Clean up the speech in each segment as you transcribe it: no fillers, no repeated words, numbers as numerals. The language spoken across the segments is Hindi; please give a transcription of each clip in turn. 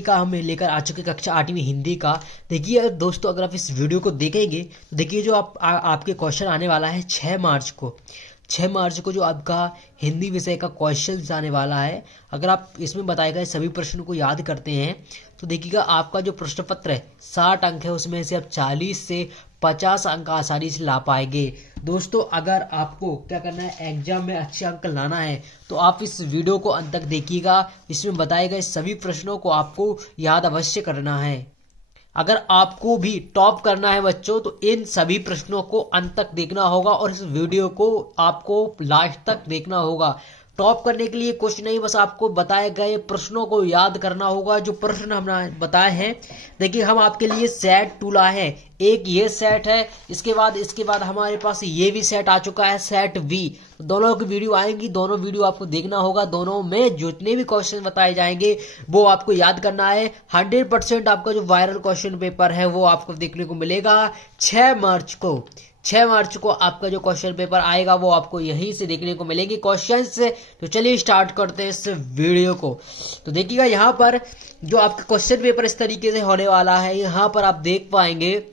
का हम लेकर आ चुके कक्षा 8वीं हिंदी का। देखिए दोस्तों, अगर आप इस वीडियो को देखेंगे तो देखिए जो आपके क्वेश्चन आने वाला है 6 मार्च को। 6 मार्च को जो आपका हिंदी विषय का क्वेश्चन आने वाला है, अगर आप इसमें बताए गए सभी प्रश्नों को याद करते हैं तो देखिएगा आपका जो प्रश्न पत्र है 60 अंक है, उसमें से आप 40 से 50 अंक आसानी से ला पाएंगे। दोस्तों, अगर आपको क्या करना है, एग्जाम में अच्छे अंक लाना है तो आप इस वीडियो को अंत तक देखिएगा। इसमें बताए गए सभी प्रश्नों को आपको याद अवश्य करना है। अगर आपको भी टॉप करना है बच्चों, तो इन सभी प्रश्नों को अंत तक देखना होगा और इस वीडियो को आपको लास्ट तक देखना होगा। टॉप करने के लिए कुछ नहीं, बस आपको बताए गए प्रश्नों को याद करना होगा। जो प्रश्न हमने बताए हैं, देखिए हम आपके लिए सेट 2 लाए हैं। एक ये सेट है, इसके बाद हमारे पास ये भी सेट आ चुका है, सेट वी। दोनों की वीडियो आएंगी, दोनों वीडियो आपको देखना होगा। दोनों में जितने भी क्वेश्चन बताए जाएंगे वो आपको याद करना है। 100% आपका जो वायरल क्वेश्चन पेपर है वो आपको देखने को मिलेगा 6 मार्च को। 6 मार्च को आपका जो क्वेश्चन पेपर आएगा वो आपको यहीं से देखने को मिलेंगे क्वेश्चन से। तो चलिए स्टार्ट करते हैं इस वीडियो को। तो देखिएगा यहाँ पर जो आपका क्वेश्चन पेपर इस तरीके से होने वाला है, यहाँ पर आप देख पाएंगे।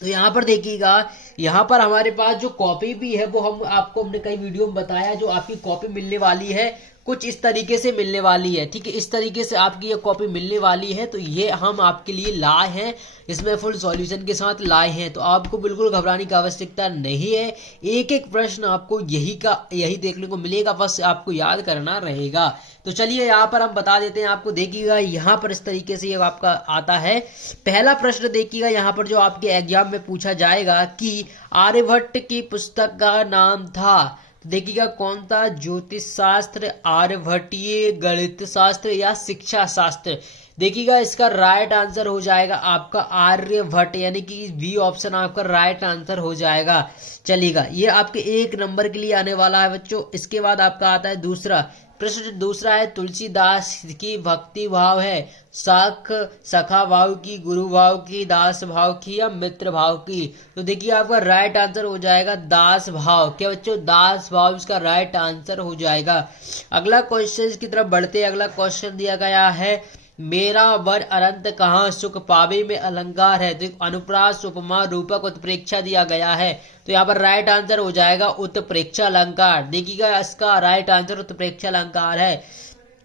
तो यहाँ पर देखिएगा, यहाँ पर हमारे पास जो कॉपी भी है वो हमने कई वीडियो में बताया, जो आपकी कॉपी मिलने वाली है कुछ इस तरीके से मिलने वाली है। ठीक है, इस तरीके से आपकी ये कॉपी मिलने वाली है। तो ये हम आपके लिए लाए हैं, इसमें फुल सॉल्यूशन के साथ लाए हैं। तो आपको बिल्कुल घबराने की आवश्यकता नहीं है। एक एक प्रश्न आपको यही देखने को मिलेगा, बस आपको याद करना रहेगा। तो चलिए यहाँ पर हम बता देते हैं आपको। देखिएगा यहाँ पर इस तरीके से ये आपका आता है। पहला प्रश्न देखिएगा यहाँ पर जो आपके एग्जाम में पूछा जाएगा कि आर्यभट्ट की पुस्तक का नाम था। देखिएगा कौन था, ज्योतिष शास्त्र, आर्यभट्टीय गणित शास्त्र या शिक्षा शास्त्र। देखिएगा इसका राइट आंसर हो जाएगा आपका आर्यभट्ट, यानी कि बी ऑप्शन आपका राइट आंसर हो जाएगा। चलिएगा, ये आपके 1 नंबर के लिए आने वाला है बच्चों। इसके बाद आपका आता है दूसरा प्रश्न। दूसरा है तुलसीदास की भक्ति भाव है सखा भाव की, गुरु भाव की, दास भाव की या मित्र भाव की। तो देखिए आपका राइट आंसर हो जाएगा दास भाव। क्या बच्चों, दास भाव इसका राइट आंसर हो जाएगा। अगला क्वेश्चन की तरफ बढ़ते हैं। अगला क्वेश्चन दिया गया है, मेरा वर अनंत कहाँ सुख पावे में अलंकार है। तो अनुप्रास, उपमा, रूपक, उत्प्रेक्षा दिया गया है। तो यहाँ पर राइट आंसर हो जाएगा उत्प्रेक्षा अलंकार। देखिएगा इसका राइट आंसर उत्प्रेक्षा अलंकार है।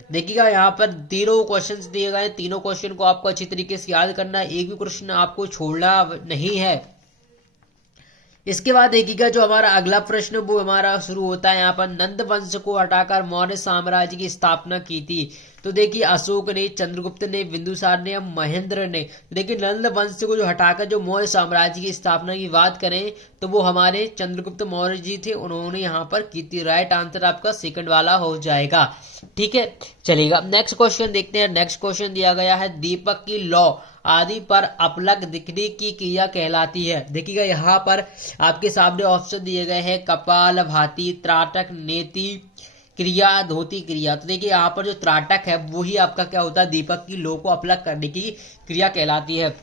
देखिएगा यहाँ पर तीनों क्वेश्चंस दिए गए हैं, तीनों क्वेश्चन को आपको अच्छी तरीके से याद करना है, एक भी क्वेश्चन आपको छोड़ना नहीं है। इसके बाद देखिएगा जो हमारा अगला प्रश्न वो हमारा शुरू होता है यहाँ पर, नंद वंश को हटाकर मौर्य साम्राज्य की स्थापना की थी। तो देखिए अशोक ने, चंद्रगुप्त ने, बिंदुसार ने या महेंद्र ने। तो देखिए नंद वंश को जो हटाकर जो मौर्य साम्राज्य की स्थापना की बात करें तो वो हमारे चंद्रगुप्त मौर्य जी थे, उन्होंने यहाँ पर की थी। राइट आंसर आपका सेकंड वाला हो जाएगा। ठीक है, चलिएगा नेक्स्ट क्वेश्चन देखते हैं। नेक्स्ट क्वेश्चन दिया गया है, दीपक की लौ आदि पर अपलक दिखने की क्रिया कहलाती है। देखिएगा यहाँ पर आपके सामने ऑप्शन दिए गए हैं, कपाल भाती, त्राटक, नेति क्रिया, धोती क्रिया। तो देखिए यहाँ पर जो त्राटक है वही आपका क्या होता है, दीपक की लौ को अपलक करने की क्रिया कहलाती है।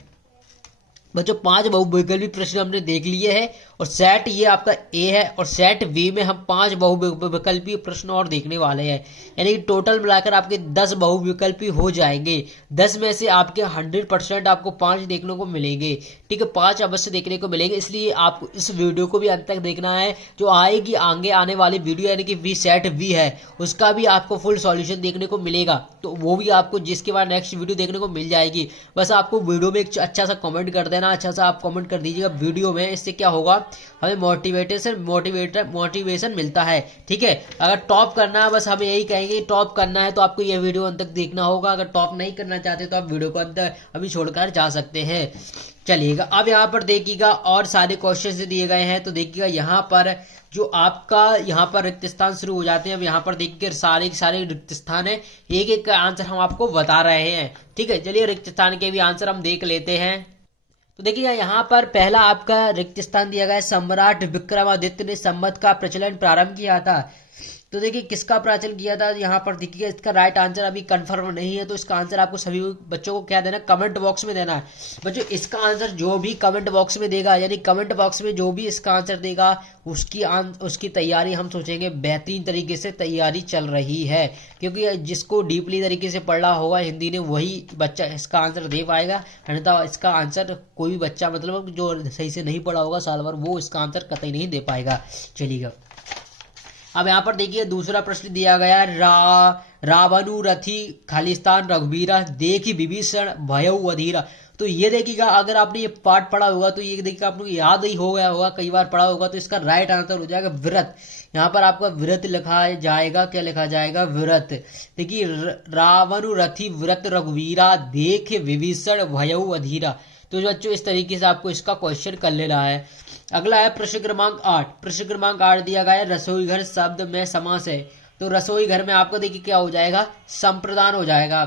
बच्चों 5 बहुविकल्पी प्रश्न हमने देख लिए हैं और सेट ये आपका ए है और सेट बी में हम 5 बहुविकल्पी प्रश्न और देखने वाले हैं। यानी कि टोटल मिलाकर आपके 10 बहुविकल्पी हो जाएंगे। 10 में से आपके 100% आपको 5 देखने को मिलेंगे। ठीक है, 5 अवश्य देखने को मिलेंगे, इसलिए आपको इस वीडियो को भी अंत तक देखना है। जो आएगी आगे आने वाली वीडियो यानी कि वी सेट वी है, उसका भी आपको फुल सॉल्यूशन देखने को मिलेगा। तो वो भी आपको जिसके बाद नेक्स्ट वीडियो देखने को मिल जाएगी। बस आपको वीडियो में एक अच्छा सा कमेंट कर देना, अच्छा सा आप कमेंट कर दीजिएगा वीडियो में। इससे क्या होगा, हमें मोटिवेशन मिलता है। ठीक है, अगर टॉप करना है, बस हमें यही कहेंगे टॉप करना है तो आपको ये वीडियो अंत तक देखना होगा। अगर टॉप नहीं करना चाहते तो आप वीडियो को अंत अभी छोड़कर जा सकते हैं। चलिएगा, अब यहाँ पर देखिएगा और सारे क्वेश्चन दिए गए हैं। तो देखिएगा यहाँ पर जो आपका यहाँ पर रिक्त स्थान शुरू हो जाते हैं। अब यहाँ पर देखिए सारे रिक्त स्थान है, एक एक का आंसर हम आपको बता रहे हैं। ठीक है, चलिए रिक्त स्थान के भी आंसर हम देख लेते हैं। तो देखिए यहाँ पर पहला आपका रिक्त स्थान दिया गया है, सम्राट विक्रमादित्य ने संवत का प्रचलन प्रारंभ किया था। तो देखिए किसका प्राचीन किया था, यहाँ पर देखिए इसका राइट आंसर अभी कंफर्म नहीं है, तो इसका आंसर आपको सभी बच्चों को क्या देना है, कमेंट बॉक्स में देना है। बच्चों इसका आंसर जो भी कमेंट बॉक्स में देगा, यानी कमेंट बॉक्स में जो भी इसका आंसर देगा उसकी तैयारी हम सोचेंगे बेहतरीन तरीके से तैयारी चल रही है, क्योंकि जिसको डीपली तरीके से पढ़ा होगा हिंदी ने वही बच्चा इसका आंसर दे पाएगा, अन्यथा इसका आंसर कोई भी बच्चा मतलब जो सही से नहीं पढ़ा होगा साल भर वो इसका आंसर कतई नहीं दे पाएगा। चलिएगा अब यहाँ पर देखिए दूसरा प्रश्न दिया गया है, रावणु रथी खालिस्तान रघुवीरा देखी विभीषण भयउ अधीरा। तो ये देखिएगा अगर आपने ये पाठ पढ़ा होगा तो ये देखिएगा आपको याद ही हो गया होगा, कई बार पढ़ा होगा, तो इसका राइट आंसर हो जाएगा व्रत। यहाँ पर आपका व्रत लिखा जाएगा, क्या लिखा जाएगा, व्रत। देखिए रावणु रथी व्रत रघुवीरा देख विभीषण भयउ अधीरा। तो बच्चों इस तरीके से आपको इसका क्वेश्चन कर लेना है। अगला है प्रश्न क्रमांक 8। प्रश्न क्रमांक 8 दिया गया है रसोई घर शब्द में समास है। तो रसोई घर में आपको देखिए क्या हो जाएगा, संप्रदान हो जाएगा।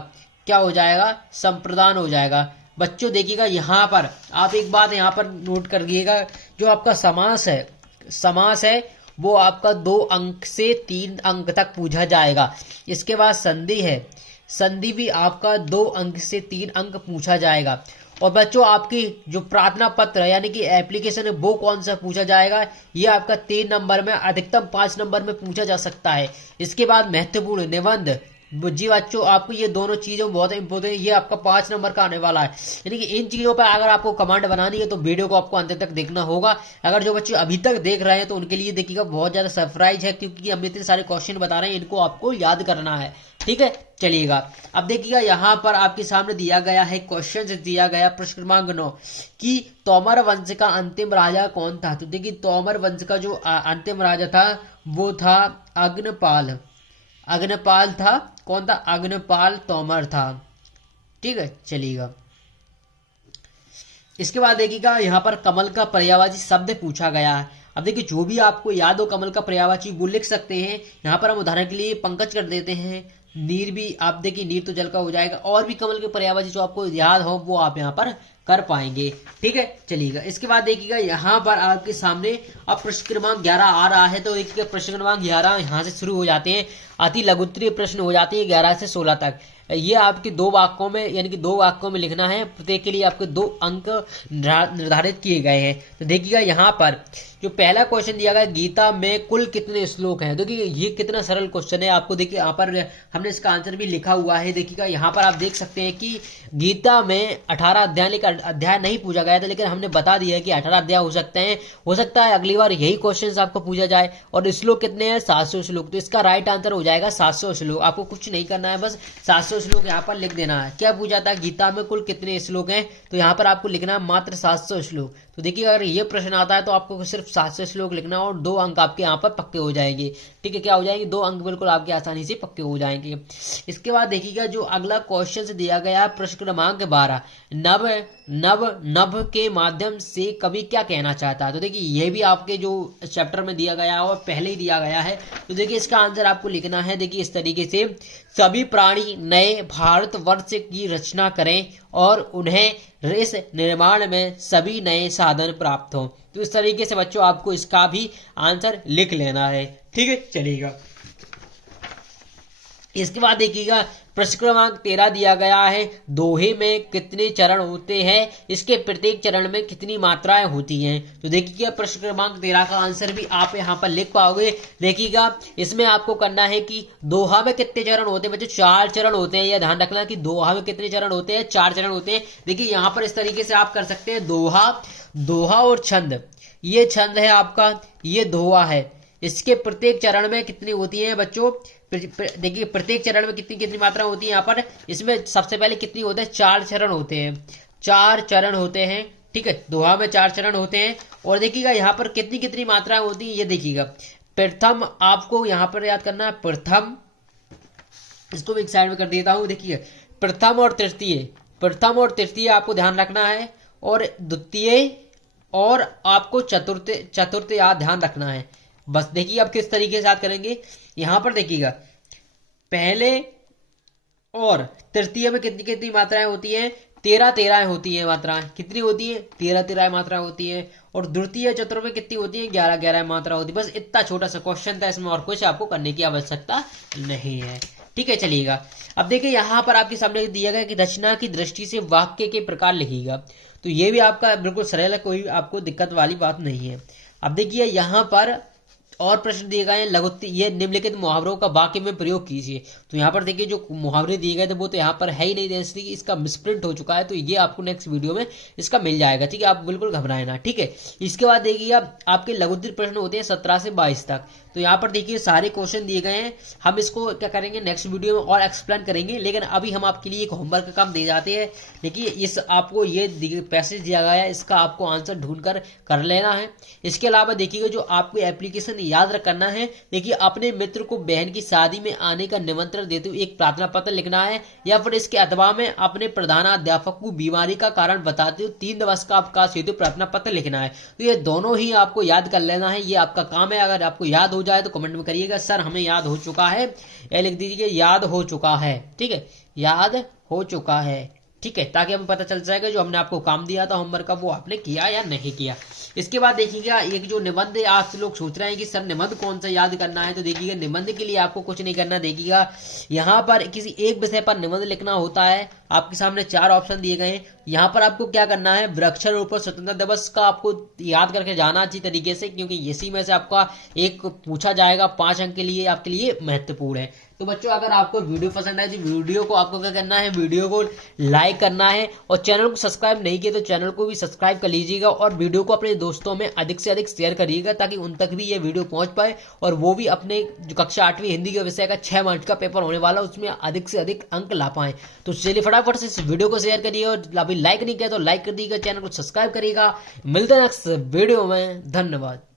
क्या हो जाएगा, संप्रदान हो जाएगा। बच्चों देखिएगा यहाँ पर आप एक बात यहाँ पर नोट करिएगा, जो आपका समास है वो आपका 2 अंक से 3 अंक तक पूछा जाएगा। इसके बाद संधि है, संधि भी आपका 2 अंक से 3 अंक पूछा जाएगा। और बच्चों आपकी जो प्रार्थना पत्र यानी कि एप्लीकेशन है वो कौन सा पूछा जाएगा, ये आपका 3 नंबर में, अधिकतम 5 नंबर में पूछा जा सकता है। इसके बाद महत्वपूर्ण निबंध, जी बच्चों आपको ये दोनों चीज़ों बहुत इंपॉर्टेंट, ये आपका 5 नंबर का आने वाला है। यानी कि इन चीज़ों पर अगर आपको कमांड बनानी है तो वीडियो को आपको अंत तक देखना होगा। अगर जो बच्चे अभी तक देख रहे हैं तो उनके लिए देखिएगा बहुत ज़्यादा सरप्राइज है, क्योंकि हम इतने सारे क्वेश्चन बता रहे हैं, इनको आपको याद करना है। ठीक है चलिएगा अब देखिएगा यहाँ पर आपके सामने दिया गया है क्वेश्चन दिया गया प्रश्न क्रमांक 9 कि तोमर वंश का अंतिम राजा कौन था। तो देखिए तोमर वंश का जो अंतिम राजा था वो था अग्नपाल। अग्नपाल था, कौन था, अग्नपाल तोमर था। ठीक है चलिएगा इसके बाद देखिएगा यहाँ पर कमल का पर्यायवाची शब्द पूछा गया है। अब देखिए जो भी आपको याद हो कमल का पर्यायवाची वो लिख सकते हैं। यहाँ पर हम उदाहरण के लिए पंकज कर देते हैं, नीर भी आप देखिए नीर तो जल का हो जाएगा, और भी कमल के पर्यायवाची जो आपको याद हो वो आप यहाँ पर कर पाएंगे। ठीक है चलिएगा इसके बाद देखिएगा यहाँ पर आपके सामने अब प्रश्न क्रमांक 11 आ रहा है। तो देखिए प्रश्न क्रमांक 11 यहाँ से शुरू हो जाते हैं, अति लघुत्तरीय प्रश्न हो जाते हैं 11 से 16 तक। ये आपके 2 वाक्यों में यानी कि 2 वाक्यों में लिखना है, प्रत्येक के लिए आपके 2 अंक निर्धारित किए गए हैं। तो देखिएगा यहाँ पर जो पहला क्वेश्चन दिया गया, गीता में कुल कितने श्लोक हैं। देखिए ये कितना सरल क्वेश्चन है, आपको देखिए यहाँ पर हमने इसका आंसर भी लिखा हुआ है। देखिएगा यहाँ पर आप देख सकते हैं कि गीता में 18 अध्याय, लेकर अध्याय नहीं पूछा गया था, लेकिन हमने बता दिया है कि 18 अध्याय हो सकते हैं। हो सकता है अगली बार यही क्वेश्चन आपको पूछा जाए। और श्लोक कितने हैं, 700 श्लोक। तो इसका राइट आंसर हो जाएगा 700 श्लोक। आपको कुछ नहीं करना है, बस 700 श्लोक यहाँ पर लिख देना है। क्या पूछा था, गीता में कुल कितने श्लोक हैं, तो यहाँ पर आपको लिखना है मात्र 700 श्लोक। तो देखिए अगर ये प्रश्न आता है तो आपको सिर्फ 700 श्लोक लिखना है और 2 अंक आपके यहाँ पर पक्के हो जाएंगे। ठीक है क्या हो जाएंगे, 2 अंक बिल्कुल आपके आसानी से पक्के हो जाएंगे। इसके बाद देखिएगा जो अगला क्वेश्चन से दिया गया है प्रश्न क्रमांक 12, नभ नभ नभ के माध्यम से कवि क्या कहना चाहता है। तो देखिए ये भी आपके जो चैप्टर में दिया गया है और पहले ही दिया गया है। तो देखिए इसका आंसर आपको लिखना है, देखिए इस तरीके से, सभी प्राणी नए भारतवर्ष की रचना करें और उन्हें इस निर्माण में सभी नए साधन प्राप्त हों। तो इस तरीके से बच्चों आपको इसका भी आंसर लिख लेना है। ठीक है चलिएगा इसके बाद देखिएगा प्रश्न क्रमांक 13 दिया गया है, दोहे में कितने चरण होते हैं, इसके प्रत्येक चरण में कितनी मात्राएं होती हैं। तो देखिएगा प्रश्न क्रमांक 13 का आंसर भी आप यहाँ पर लिख पाओगे। देखिएगा इसमें आपको करना है कि दोहा में कितने चरण होते हैं। बच्चों 4 चरण होते हैं, यह ध्यान रखना कि दोहा में कितने चरण होते हैं, 4 चरण होते हैं। देखिए यहाँ पर इस तरीके से आप कर सकते हैं, दोहा और छंद। ये छंद है आपका, ये दोहा है। इसके प्रत्येक चरण में कितनी होती है बच्चों, देखिए प्रत्येक चरण में कितनी कितनी मात्रा होती है। यहाँ पर इसमें सबसे पहले कितनी होते हैं, 4 चरण होते हैं, 4 चरण होते हैं। ठीक है दोहा में 4 चरण होते हैं। और देखिएगा यहाँ पर कितनी कितनी मात्राएं होती है, ये देखिएगा। प्रथम आपको यहाँ पर याद करना है, प्रथम, इसको भी एक साइड में कर देता हूँ। देखिए प्रथम और तृतीय आपको ध्यान रखना है, और द्वितीय और आपको चतुर्थ याद ध्यान रखना है। बस देखिए अब किस तरीके से याद करेंगे। यहां पर देखिएगा पहले और तृतीय में कितनी कितनी मात्राएं होती हैं, 13 होती हैं मात्राएं। कितनी होती है, 13 मात्राएं होती हैं। और द्वितीय चतुर में कितनी होती है, 11 मात्रा होती है। बस इतना छोटा सा क्वेश्चन था, इसमें और कुछ आपको करने की आवश्यकता नहीं है। ठीक है, चलिएगा। अब देखिए यहाँ पर आपके सामने दिया गया कि रचना की दृष्टि से वाक्य के प्रकार लिखिएगा। तो ये भी आपका बिल्कुल सरल है, कोई आपको दिक्कत वाली बात नहीं है। अब देखिए यहाँ पर और प्रश्न दिए गए हैं, लघुत्तम ये निम्नलिखित मुहावरों का वाक्य में प्रयोग कीजिए। तो यहाँ पर देखिए जो मुहावरे दिए गए थे वो तो यहाँ पर है ही नहीं, इसलिए इसका मिसप्रिंट हो चुका है, तो ये आपको नेक्स्ट वीडियो में इसका मिल जाएगा। ठीक है, आप बिल्कुल घबराए ना। ठीक है, इसके बाद देखिए आपके लघुत्तम प्रश्न होते हैं 17 से 22 तक। तो यहाँ पर देखिए सारे क्वेश्चन दिए गए हैं, हम इसको क्या करेंगे नेक्स्ट वीडियो में और एक्सप्लेन करेंगे, लेकिन अभी हम आपके लिए एक होमवर्क का काम दे जाते हैं। देखिए इस आपको ये पैसेज दिया गया है, इसका आपको आंसर ढूंढ कर लेना है। इसके अलावा देखिएगा जो आपको एप्लीकेशन याद करना है, देखिए अपने मित्र को बहन की शादी में आने का निमंत्रण देते हुए एक प्रार्थना पत्र लिखना है, या फिर इसके अथवा में अपने प्रधानाध्यापक को बीमारी का कारण बताते हुए 3 दिवस का अवकाश हेतु प्रार्थना पत्र लिखना है। तो ये दोनों ही आपको याद कर लेना है, ये आपका काम है। अगर आपको याद हो जाए तो कमेंट में करिएगा सर हमें याद हो चुका है, या लिख दीजिए याद हो चुका है। ठीक है, याद हो चुका है। ठीक है, ताकि हमें पता चल जाएगा जो हमने आपको काम दिया था होमवर्क का वो आपने किया या नहीं किया। इसके बाद देखिएगा एक जो निबंध है, आप लोग सोच रहे हैं कि सर निबंध कौन सा याद करना है, तो देखिएगा निबंध के लिए आपको कुछ नहीं करना। देखिएगा यहाँ पर किसी एक विषय पर निबंध लिखना होता है, आपके सामने 4 ऑप्शन दिए गए हैं। यहाँ पर आपको क्या करना है, वृक्षारोपण स्वतंत्रता दिवस का आपको याद करके जाना अच्छी तरीके से, क्योंकि इसी में से आपका एक पूछा जाएगा, 5 अंक के लिए आपके लिए महत्वपूर्ण है। तो बच्चों अगर आपको वीडियो पसंद आए तो वीडियो को आपको क्या करना है, वीडियो को लाइक करना है, और चैनल को सब्सक्राइब नहीं किया तो चैनल को भी सब्सक्राइब कर लीजिएगा, और वीडियो को अपने दोस्तों में अधिक से अधिक शेयर करिएगा ताकि उन तक भी ये वीडियो पहुंच पाए, और वो भी अपने जो कक्षा 8वीं हिंदी के विषय का 6 मार्च का पेपर होने वाला उसमें अधिक से अधिक अंक ला पाए। तो चलिए फटाफट से इस वीडियो को शेयर करिए, और अभी लाइक नहीं किया तो लाइक कर दीजिएगा, चैनल को सब्सक्राइब करिएगा। मिलते हैं नेक्स्ट वीडियो में, धन्यवाद।